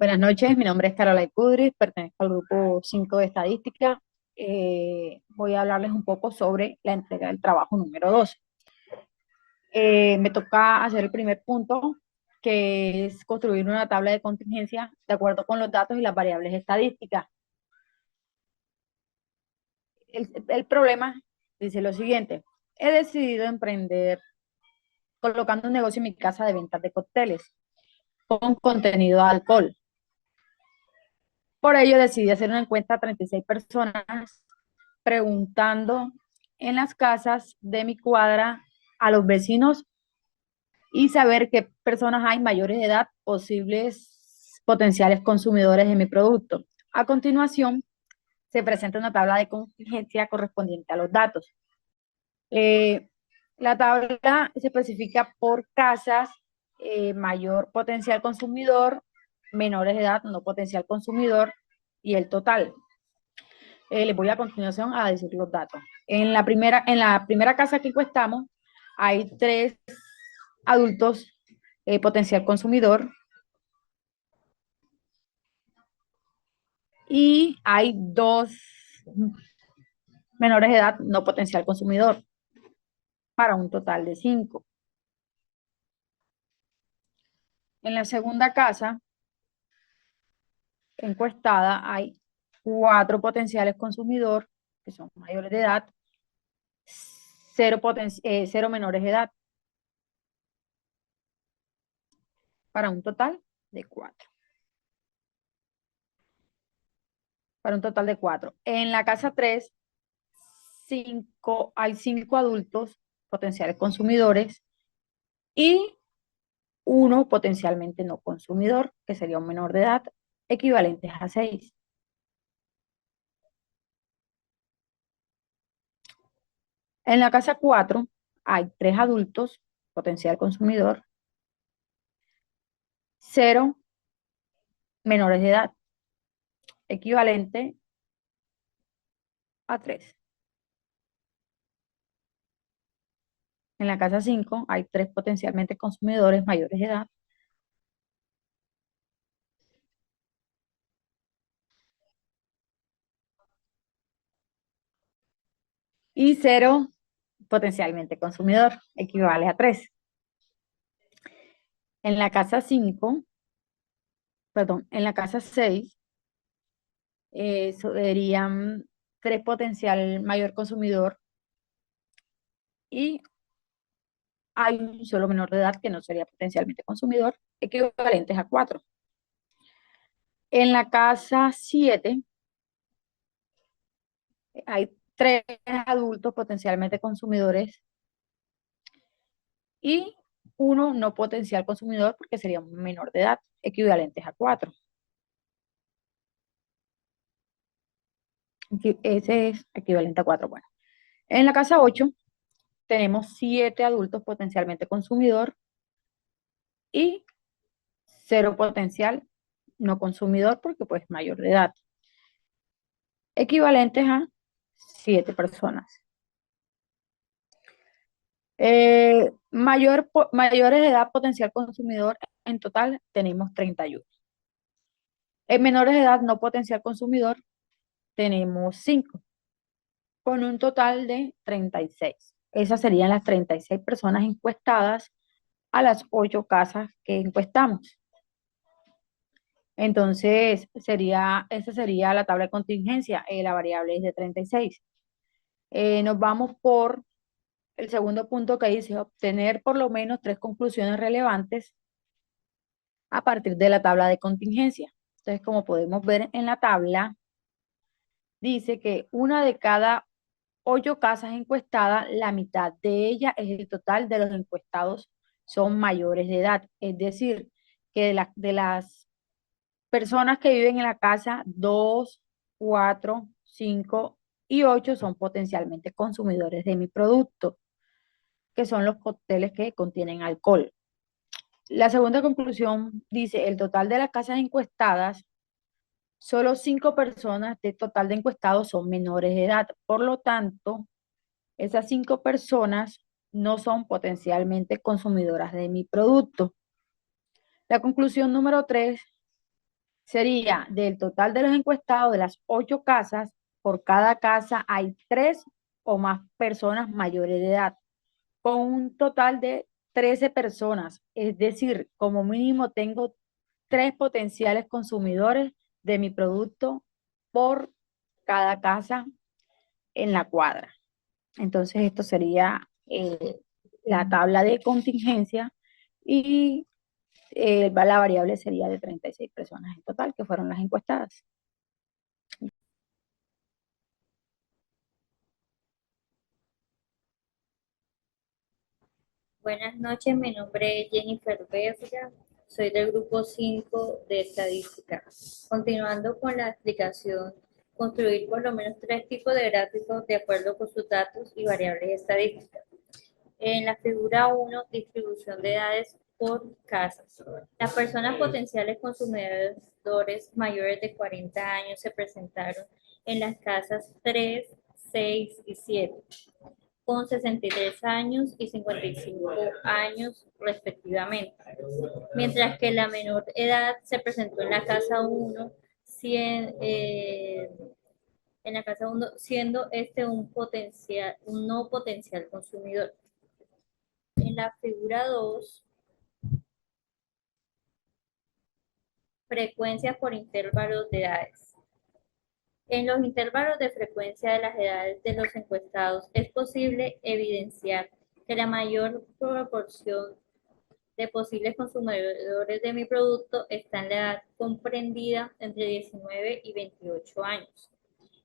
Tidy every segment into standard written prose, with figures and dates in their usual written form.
Buenas noches, mi nombre es Caroline Kudris, pertenezco al grupo 5 de estadística. Voy a hablarles un poco sobre la entrega del trabajo número 12. Me toca hacer el primer punto, que es construir una tabla de contingencia de acuerdo con los datos y las variables estadísticas. El problema dice lo siguiente: he decidido emprender colocando un negocio en mi casa de ventas de cócteles con contenido de alcohol. Por ello decidí hacer una encuesta a 36 personas, preguntando en las casas de mi cuadra a los vecinos y saber qué personas hay mayores de edad, posibles potenciales consumidores de mi producto. A continuación, se presenta una tabla de contingencia correspondiente a los datos. Eh, la tabla se especifica por casas, mayor potencial consumidor, menores de edad, no potencial consumidor, y el total. Les voy a continuación a decir los datos. En la primera casa que encuestamos hay 3 adultos potencial consumidor y hay 2 menores de edad no potencial consumidor, para un total de 5. En la segunda casa encuestada hay 4 potenciales consumidor que son mayores de edad, 0 menores de edad, para un total de 4. Para un total de 4. En la casa 3 hay 5 adultos potenciales consumidores y 1 potencialmente no consumidor, que sería un menor de edad, equivalentes a 6. En la casa 4 hay 3 adultos potencial consumidor, 0 menores de edad, equivalente a 3. En la casa 5 hay 3 potencialmente consumidores mayores de edad, y 0 potencialmente consumidor, equivale a 3. En la casa 5, perdón, en la casa 6 serían 3 potencial mayor consumidor y hay un solo menor de edad que no sería potencialmente consumidor, equivalentes a 4. En la casa 7 hay 3 adultos potencialmente consumidores y 1 no potencial consumidor porque sería un menor de edad, equivalentes a 4. Ese es equivalente a 4. Bueno, en la casa 8 tenemos 7 adultos potencialmente consumidor y 0 potencial no consumidor porque pues mayor de edad, equivalentes a 7 personas. Mayores de edad potencial consumidor, en total tenemos 31. En menores de edad no potencial consumidor tenemos 5, con un total de 36. Esas serían las 36 personas encuestadas a las 8 casas que encuestamos. Entonces, esa sería la tabla de contingencia. La variable es de 36. Nos vamos por el segundo punto, que dice obtener por lo menos 3 conclusiones relevantes a partir de la tabla de contingencia. Entonces, como podemos ver en la tabla, dice que una de cada 8 casas encuestadas, la mitad de ellas es el total de los encuestados son mayores de edad. Es decir, que de las personas que viven en la casa, 2, 4, 5 y 8 son potencialmente consumidores de mi producto, que son los cócteles que contienen alcohol. La segunda conclusión dice, el total de las casas encuestadas, solo 5 personas del total de encuestados son menores de edad. Por lo tanto, esas 5 personas no son potencialmente consumidoras de mi producto. La conclusión número 3 sería del total de los encuestados de las 8 casas, por cada casa hay 3 o más personas mayores de edad, con un total de 13 personas. Es decir, como mínimo tengo 3 potenciales consumidores de mi producto por cada casa en la cuadra. Entonces, esto sería la tabla de contingencia y la variable sería de 36 personas en total, que fueron las encuestadas. Buenas noches, mi nombre es Jennifer Berga, soy del grupo 5 de estadística. Continuando con la explicación, construir por lo menos 3 tipos de gráficos de acuerdo con sus datos y variables estadísticas. En la figura 1, distribución de edades por casas. Las personas potenciales consumidores mayores de 40 años se presentaron en las casas 3, 6 y 7, con 63 años y 55 años respectivamente, mientras que la menor edad se presentó en la casa 1, siendo este un no potencial consumidor. En la figura 2, frecuencias por intervalos de edades. En los intervalos de frecuencia de las edades de los encuestados es posible evidenciar que la mayor proporción de posibles consumidores de mi producto está en la edad comprendida entre 19 y 28 años.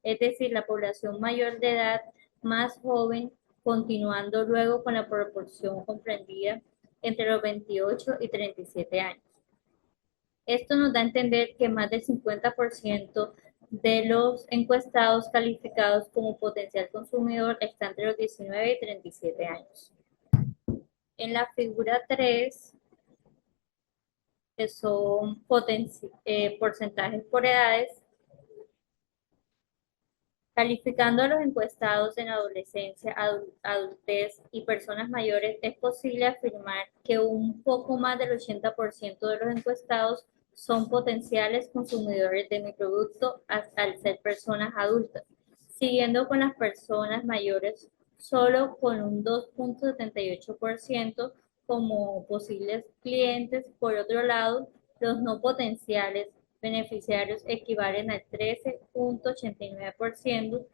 Es decir, la población mayor de edad más joven, continuando luego con la proporción comprendida entre los 28 y 37 años. Esto nos da a entender que más del 50% de los encuestados calificados como potencial consumidor están entre los 19 y 37 años. En la figura 3, que son porcentajes por edades, calificando a los encuestados en adolescencia, adultez y personas mayores, es posible afirmar que un poco más del 80% de los encuestados son potenciales consumidores de mi producto al ser personas adultas, siguiendo con las personas mayores solo con un 2.78% como posibles clientes. Por otro lado, los no potenciales beneficiarios equivalen al 13.89%,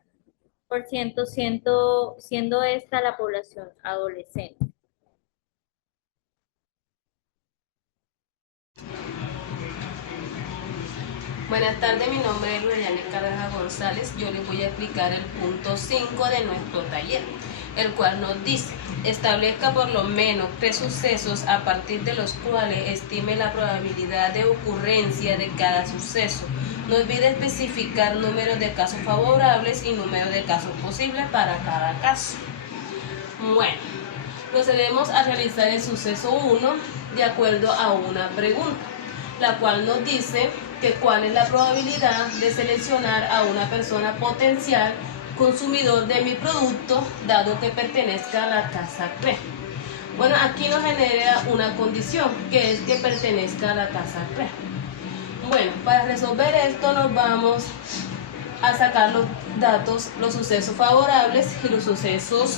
siendo esta la población adolescente. Buenas tardes, mi nombre es Luciana Carreja González. Yo les voy a explicar el punto 5 de nuestro taller, el cual nos dice: establezca por lo menos 3 sucesos a partir de los cuales estime la probabilidad de ocurrencia de cada suceso. No olvide especificar números de casos favorables y números de casos posibles para cada caso. Bueno, procedemos a realizar el suceso 1 de acuerdo a una pregunta, la cual nos dice que cuál es la probabilidad de seleccionar a una persona potencial consumidor de mi producto, dado que pertenezca a la casa 3. Bueno, aquí nos genera una condición, que es que pertenezca a la casa 3. Bueno, para resolver esto nos vamos a sacar los datos, los sucesos favorables y los sucesos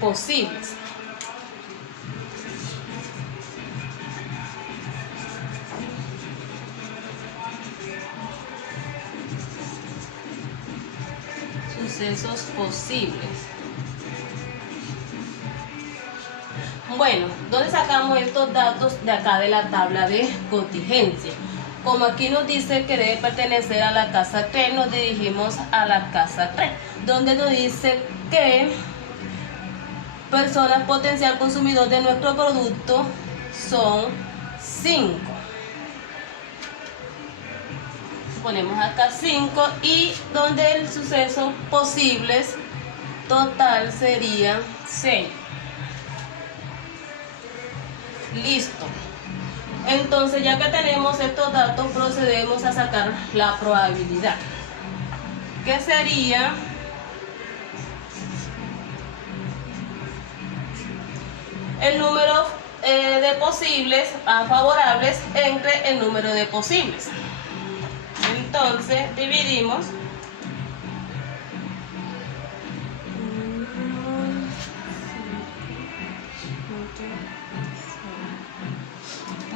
posibles. Sucesos posibles. Bueno, ¿dónde sacamos estos datos? De acá, de la tabla de contingencia. Como aquí nos dice que debe pertenecer a la casa 3, nos dirigimos a la casa 3, donde nos dice que personas potencial consumidor de nuestro producto son 5. Ponemos acá 5 y donde el suceso posibles total sería 6. Listo. Entonces, ya que tenemos estos datos, procedemos a sacar la probabilidad, que sería el número de posibles favorables entre el número de posibles. Entonces dividimos.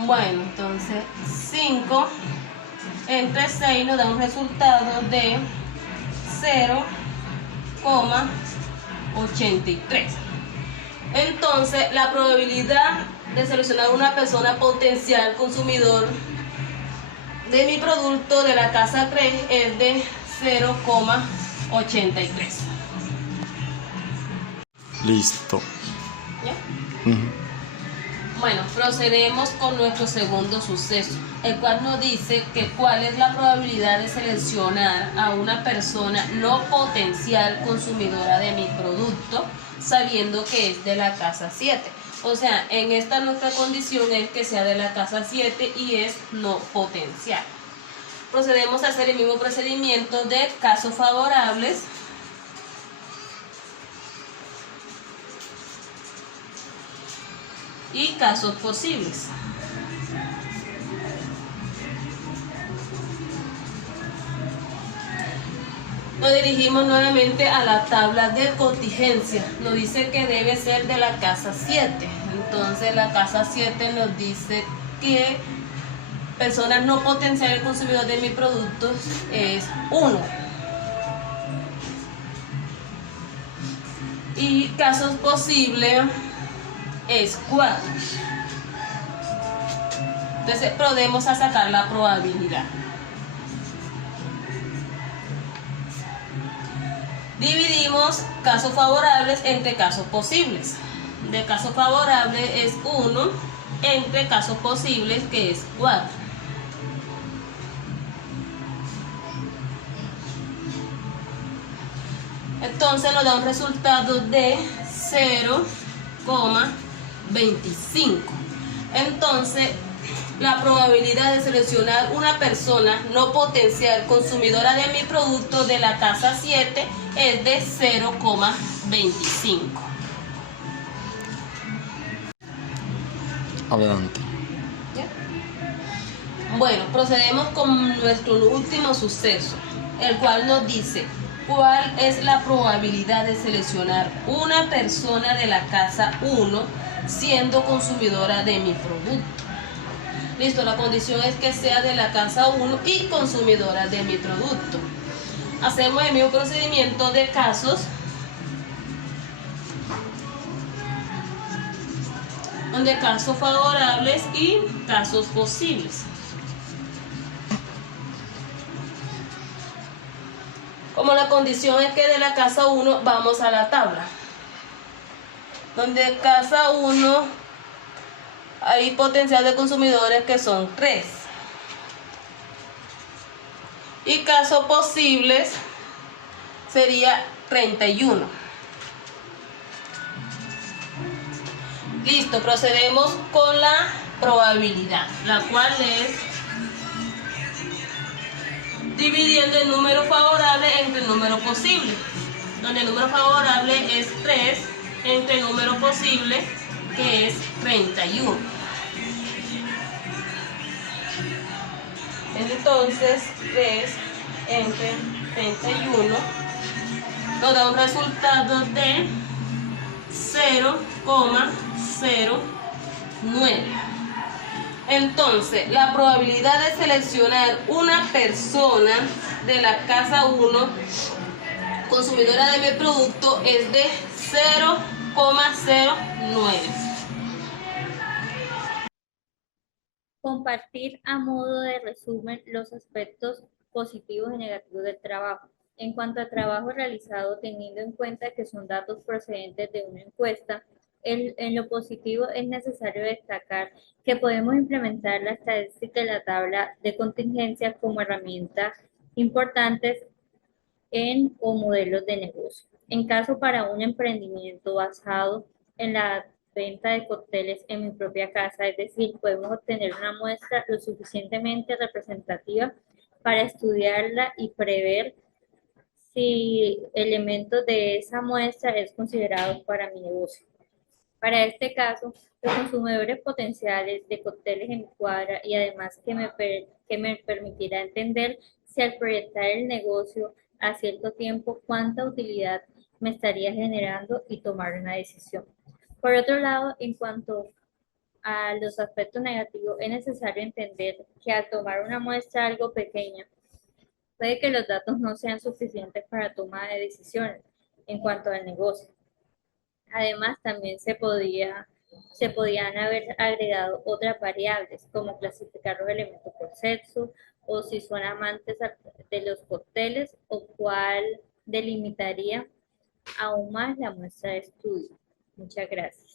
Bueno, entonces 5 entre 6 nos da un resultado de 0,83. Entonces, la probabilidad de seleccionar una persona potencial consumidor de mi producto de la casa 3 es de 0,83. Listo. ¿Ya? Ujú. Bueno, procedemos con nuestro segundo suceso, el cual nos dice que cuál es la probabilidad de seleccionar a una persona no potencial consumidora de mi producto, sabiendo que es de la casa 7. O sea, en esta nuestra condición es que sea de la casa 7 y es no potencial. Procedemos a hacer el mismo procedimiento de casos favorables y casos posibles. Nos dirigimos nuevamente a la tabla de contingencia. Nos dice que debe ser de la casa 7. Entonces la casa 7 nos dice que personas no potenciales consumidores de mis productos es 1. Y casos posibles es 4. Entonces podemos a sacar la probabilidad. Dividimos casos favorables entre casos posibles. De casos favorables es 1 entre casos posibles que es 4. Entonces nos da un resultado de 0,25. Entonces, la probabilidad de seleccionar una persona no potencial consumidora de mi producto de la casa 7 es de 0,25. Adelante. ¿Ya? Bueno, procedemos con nuestro último suceso, el cual nos dice cuál es la probabilidad de seleccionar una persona de la casa 1 siendo consumidora de mi producto. Listo, la condición es que sea de la casa 1 y consumidora de mi producto. Hacemos el mismo procedimiento de casos, donde casos favorables y casos posibles. Como la condición es que de la casa 1 vamos a la tabla, donde casa 1 hay potencial de consumidores que son 3 y casos posibles sería 31. Listo, procedemos con la probabilidad, la cual es dividiendo el número favorable entre el número posible, donde el número favorable es 3 entre el número posible que es 31. Entonces 3 entre 31 nos da un resultado de 0,09. Entonces, la probabilidad de seleccionar una persona de la casa 1 consumidora de mi producto es de 0,09. Compartir a modo de resumen los aspectos positivos y negativos del trabajo. En cuanto al trabajo realizado, teniendo en cuenta que son datos procedentes de una encuesta, en lo positivo es necesario destacar que podemos implementar la estadística y la tabla de contingencia como herramientas importantes en o modelos de negocio. En caso para un emprendimiento basado en la venta de cócteles en mi propia casa, es decir, podemos obtener una muestra lo suficientemente representativa para estudiarla y prever si elementos de esa muestra es considerado para mi negocio. Para este caso, los consumidores potenciales de cócteles en mi cuadra y además que me permitirá entender si al proyectar el negocio a cierto tiempo, cuánta utilidad me estaría generando y tomar una decisión. Por otro lado, en cuanto a los aspectos negativos, es necesario entender que al tomar una muestra algo pequeña, puede que los datos no sean suficientes para toma de decisiones en cuanto al negocio. Además, también se podían haber agregado otras variables, como clasificar los elementos por sexo, o si son amantes de los cócteles, o cuál delimitaría aún más la muestra de estudio. Muchas gracias.